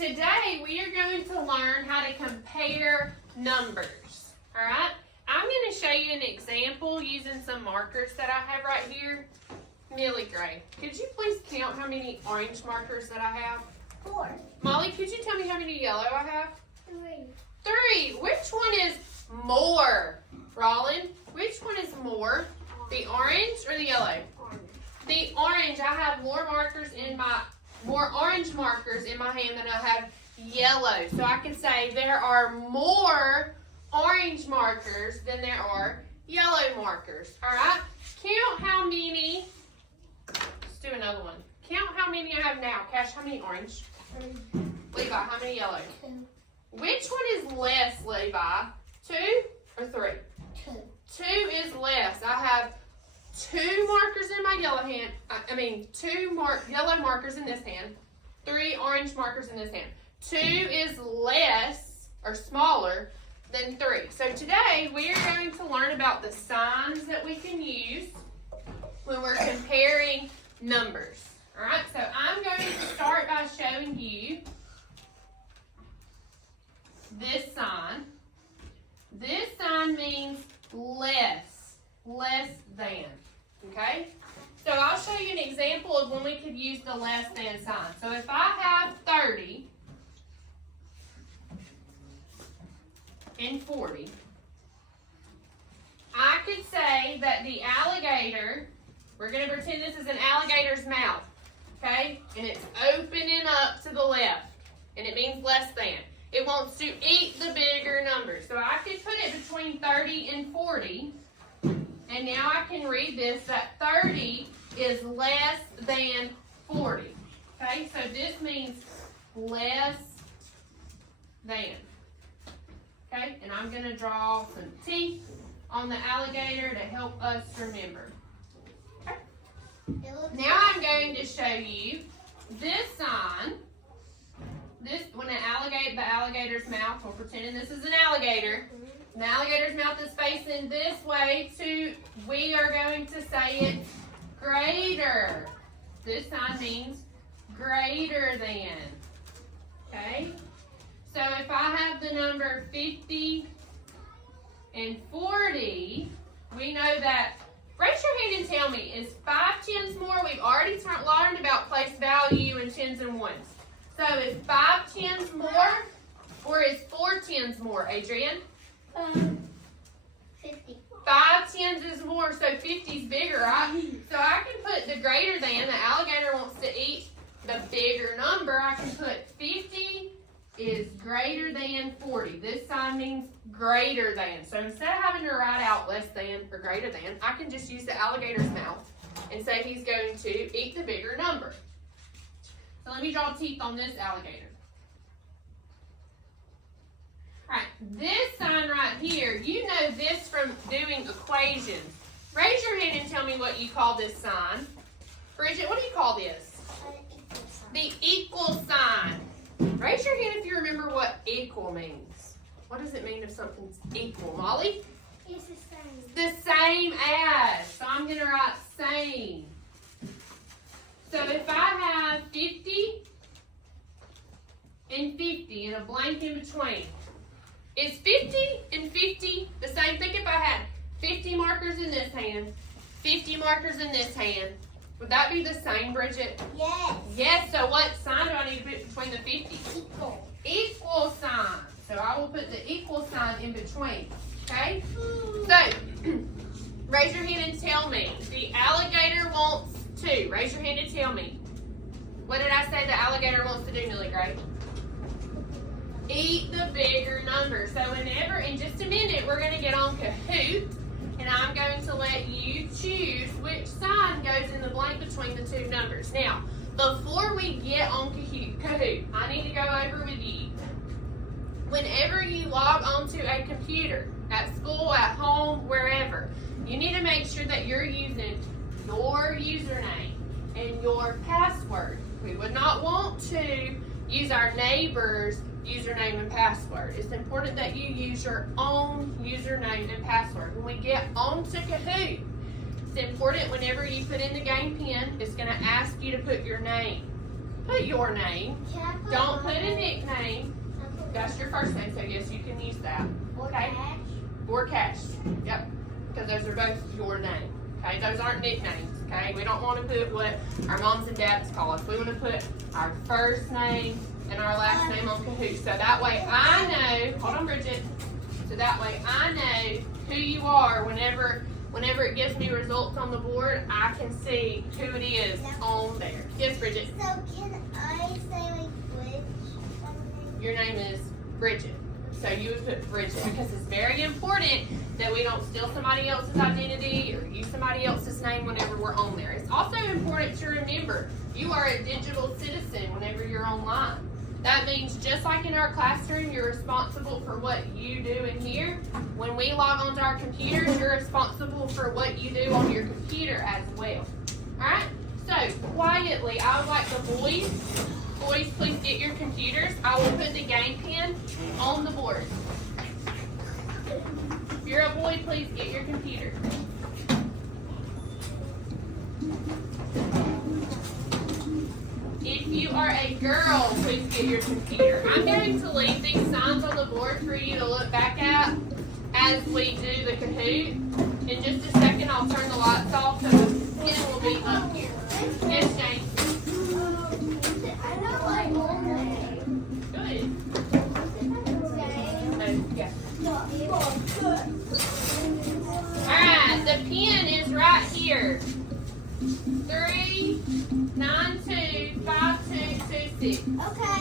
today we are going to learn how to compare numbers. Alright? I'm going to show you an example using some markers that I have right here. Millie Gray, could you please count how many orange markers that I have? 4. Molly, could you tell me how many yellow I have? 3. 3. Which one is more? Rollin, which one is more? The orange or the yellow? Orange. The orange. I have more orange markers in my hand than I have yellow. So I can say there are more orange markers than there are yellow markers. Alright? Count how many. Let's do another one. Count how many I have now. Cash, how many orange? 3. Levi, how many yellow? 2. Which one is less, Levi? 2 or 3? 2. 2 is less. I have 2 markers in my yellow hand. 2 yellow markers in this hand. 3 orange markers in this hand. 2 is less or smaller than 3. So today we are going to learn about the signs that we can use when we're comparing numbers. Alright, so I'm going to start by showing you this sign. This sign means less than, okay? So I'll show you an example of when we could use the less than sign. So if I have 30 and 40, I could say that the alligator, we're going to pretend this is an alligator's mouth, okay? And it's opening up to the left, and it means less than. It wants to eat the bigger number. So I could put it between 30 and 40. And now I can read this, that 30 is less than 40. Okay, so this means less than. Okay, and I'm going to draw some teeth on the alligator to help us remember. Okay. Now I'm going to show you this sign. When the alligator's mouth, we're pretending this is an alligator. The alligator's mouth is facing this way we are going to say it greater. This sign means greater than. Okay? So if I have the number 50 and 40, we know that, raise your hand and tell me, is 5 tens more? We've already learned about place value and tens and ones. So is 5 tens more or is 4 tens more, Adrian? 50. 5 tens is more, so 50 is bigger, right? So I can put the greater than, the alligator wants to eat the bigger number. I can put 50 is greater than 40. This sign means greater than. So instead of having to write out less than or greater than, I can just use the alligator's mouth and say he's going to eat the bigger number. So let me draw teeth on this alligator. Alright, this sign right here, you know this from doing equations. Raise your hand and tell me what you call this sign. Bridget, what do you call this? The equal sign. Raise your hand if you remember what equal means. What does it mean if something's equal? Molly? It's the same. The same as. So I'm going to write same. So if I have 50 and 50 and a blank in between, is 50 and 50 the same? Think if I had 50 markers in this hand, 50 markers in this hand. Would that be the same, Bridget? Yes. Yes, so what sign do I need to put between the 50? Equal. Equal sign. So I will put the equal sign in between. Okay? So, raise your hand and tell me. The alligator wants to. Raise your hand and tell me. What did I say the alligator wants to do, Millie Gray? Eat the bigger number. So in just a minute, we're going to get on Kahoot, and I'm going to let you choose which sign goes in the blank between the two numbers. Now, before we get on Kahoot, I need to go over with you. Whenever you log onto a computer, at school, at home, wherever, you need to make sure that you're using your username and your password. We would not want to use our neighbor's username and password. It's important that you use your own username and password. When we get onto Kahoot, it's important whenever you put in the game pin, it's going to ask you to put your name. Put your name. Can I put Don't put mine? a nickname. That's your first name, so yes, you can use that. Okay? Cash? Or Cash. Yep. Because those are both your name. Okay? Those aren't nicknames. Okay? We don't want to put what our moms and dads call us. We want to put our first name and our last name on Kahoot. So that way I know, hold on, Bridget. So that way I know who you are whenever it gives me results on the board, I can see who it is on there. Yes, Bridget. So can I say like which something? Your name is Bridget. So you would put Bridget because it's very important that we don't steal somebody else's identity or use somebody else's name whenever we're on there. It's also important to remember you are a digital citizen whenever you're online. That means just like in our classroom, you're responsible for what you do in here. When we log onto our computers, you're responsible for what you do on your computer as well. Alright? So, quietly, I would like the boys, please get your computers. I will put the game pin on the board. If you're a boy, please get your computer. If you are a girl, please get your computer. I'm going to leave these signs on the board for you to look back at as we do the Kahoot. In just a second, I'll turn the lights off so the pin will be up here. Yes, Jane? I know my own name. Good. Yeah. Alright, the pin is right here. 3925226. Okay.